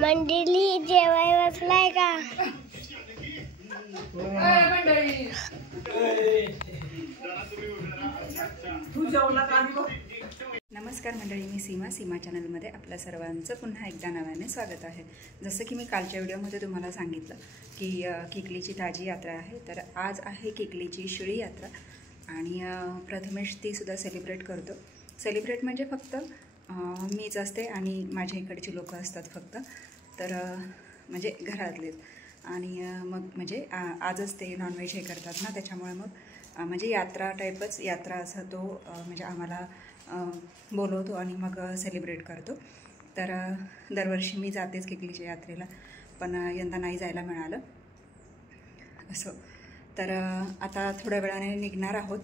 मंडळी जेवाय बसलाय का? नमस्कार मंडळी, मी सीमा चॅनलमध्ये आपल्या सर्वांचं पुन्हा एकदा नव्याने स्वागत आहे. जसं की मी कालच्या व्हिडिओमध्ये तुम्हाला सांगितलं की किकलीची ताजी यात्रा आहे. तर आज आहे किकलीची शिळी यात्रा आणि प्रथमेश तीसुद्धा सेलिब्रेट करतो. सेलिब्रेट म्हणजे फक्त मीच असते आणि माझ्या इकडची लोकं असतात फक्त, तर म्हणजे घरातलेच. आणि मग म्हणजे आजच ते नॉनव्हेज हे करतात ना, त्याच्यामुळे मग म्हणजे यात्रा टाईपच यात्रा असा तो म्हणजे आम्हाला बोलवतो आणि मग सेलिब्रेट करतो. तर दरवर्षी मी जातेच किकलीच्या यात्रेला, पण यंदा नाही जायला मिळालं असं. तर आता थोड्या वेळाने निघणार आहोत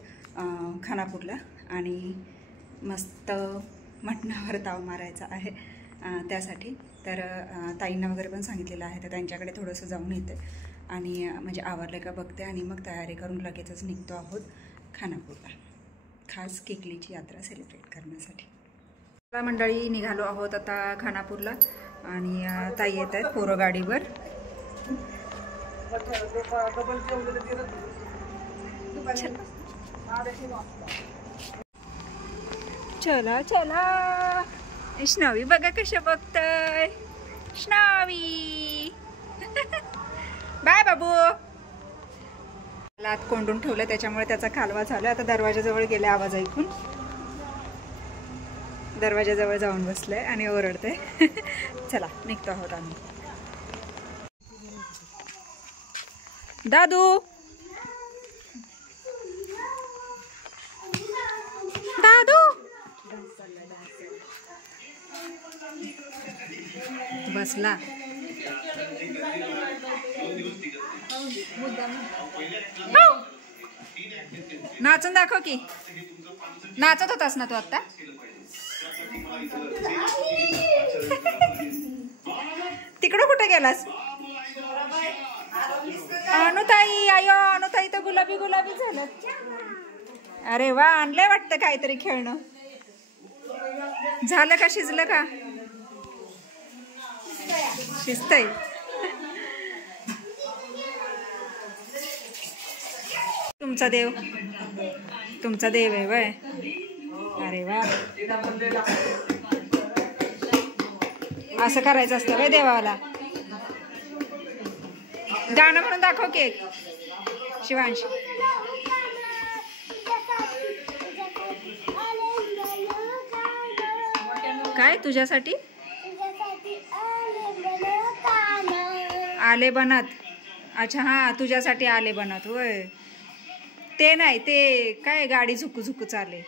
खानापूरला आणि मस्त मटणावर ताव मारायचा आहे त्यासाठी. तर ताईंना वगैरे पण सांगितलेलं आहे, तर त्यांच्याकडे थोडंसं जाऊन येते आणि म्हणजे आवरलं का बघते आणि मग तयारी करून लगेचच निघतो आहोत खानापूरला, खास किकलीची यात्रा सेलिब्रेट करण्यासाठी. मंडळी निघालो आहोत आता खानापूरला आणि ताई येत आहेत पोरं गाडीवर. चला चला, श्नावी बघा कशा बघतय. श्नावी बाय बाबू. लात कोंडून ठेवलं त्याच्यामुळे त्याचा कालवा झाला. आता दरवाजाजवळ गेले, आवाज ऐकून दरवाजाजवळ जाऊन बसलंय आणि ओरडते. चला निघतो आहोत आम्ही. दादू दादू बसला. नाचून दाखव की. नाचत होतास ना तू आता. तिकडं कुठे गेलास? अनुताई आयो, अनुताई तर गुलाबी गुलाबी झालं. अरे वा, आणलंय वाटतं काहीतरी खेळणं. झालं का? शिजलं का? शिजतंय. तुमचा देव आहे वय. अरे वा, असं करायचं असतं वय देवाला. गाणं म्हणून दाखव की एक, शिवांश. काय तुझ्यासाठी आले बनत. अच्छा हा, तुझ्यासाठी आले बनत होय. ते नाही, ते काय गाडी झुकू झुकू चाले.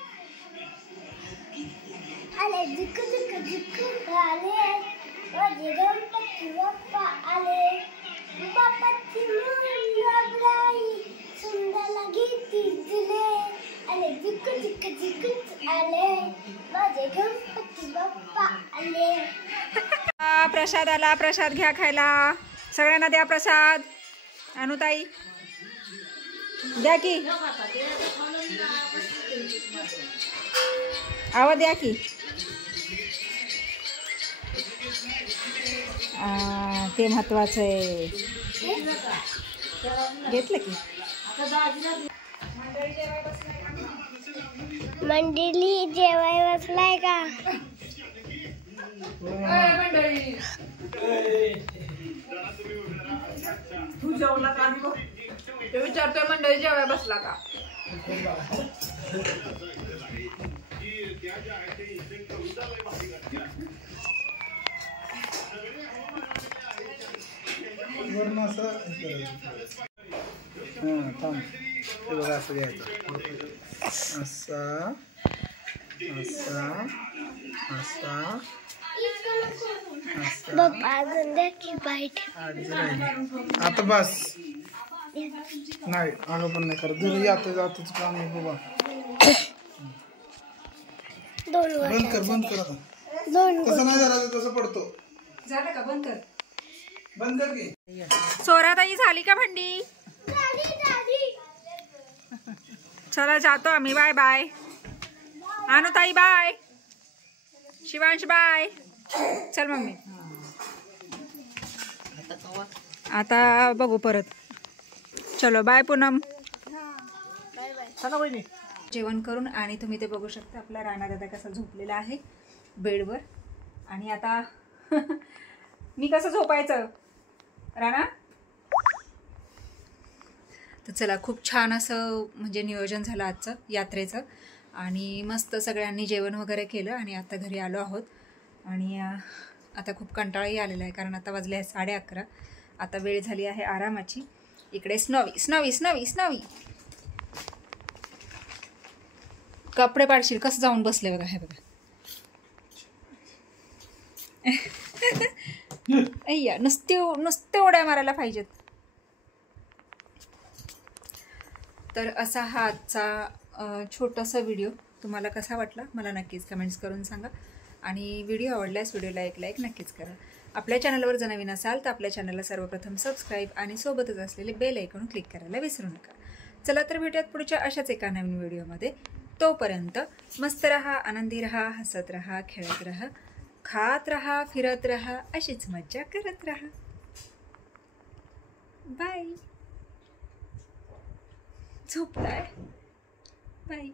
प्रसाद आला, प्रसाद घ्या खायला. सगळ्यांना द्या प्रसाद. अनुताई द्या की, आवा द्या की. ते महत्वाचं आहे. घेतलं की. मंडळी जेवाय बसलाय का? तू जेवला का? ते विचारतोय मंडळी जेवाय बसला का? असं घ्यायचं, असा असा असा. आता बस नाही, अगं पण नाही करत. घरी जातच काम आहे बाबा. बंद कर आता. तसं नाही झालं, तसं पडतो. झालं का? बंद कर. बंद कर की. सोराताई झाली का भांडी? चला जातो आम्ही. Bye bye. Anutai bye. Shivansh bye. चल मम्मी आता बघू परत. चलो बाय पूनम. चला वहिनी. जेवण करून आणि तुम्ही ते बघू शकता आपला राणा दादा कसा झोपलेला आहे बेडवर. आणि आता मी कसं झोपायचं राणा. तर चला खूप छान असं म्हणजे नियोजन झालं आजचं यात्रेचं. आणि मस्त सगळ्यांनी जेवण वगैरे केलं आणि आता घरी आलो आहोत. आणि आता खूप कंटाळाही आलेला आहे कारण आता वाजले आहे 11:30. आता वेळ झाली आहे आरामाची. इकडे स्नवी स्नवी स्नवी स्नवी कपडे पाडशील कसं जाऊन बसले बघा. हे बघा अय्या नुसते उड्या मारायला पाहिजेत. तर असा हा आजचा छोटासा व्हिडिओ तुम्हाला कसा वाटला मला नक्कीच कमेंट्स करून सांगा. आणि व्हिडिओ आवडल्यास व्हिडिओला एक लाईक नक्कीच करा. आपल्या चॅनलवर जर नवीन असाल तर आपल्या चॅनलला सर्वप्रथम सबस्क्राईब आणि सोबतच असलेले बेल आयकॉन क्लिक करायला विसरू नका. चला तर भेटूयात पुढच्या अशाच एका नवीन व्हिडिओमध्ये. तोपर्यंत मस्त रहा, आनंदी रहा, हसत रहा, खेळत रहा, खात रहा, फिरत रहा, अशीच मज्जा करत रहा. बाय. झोपलाय. बाय.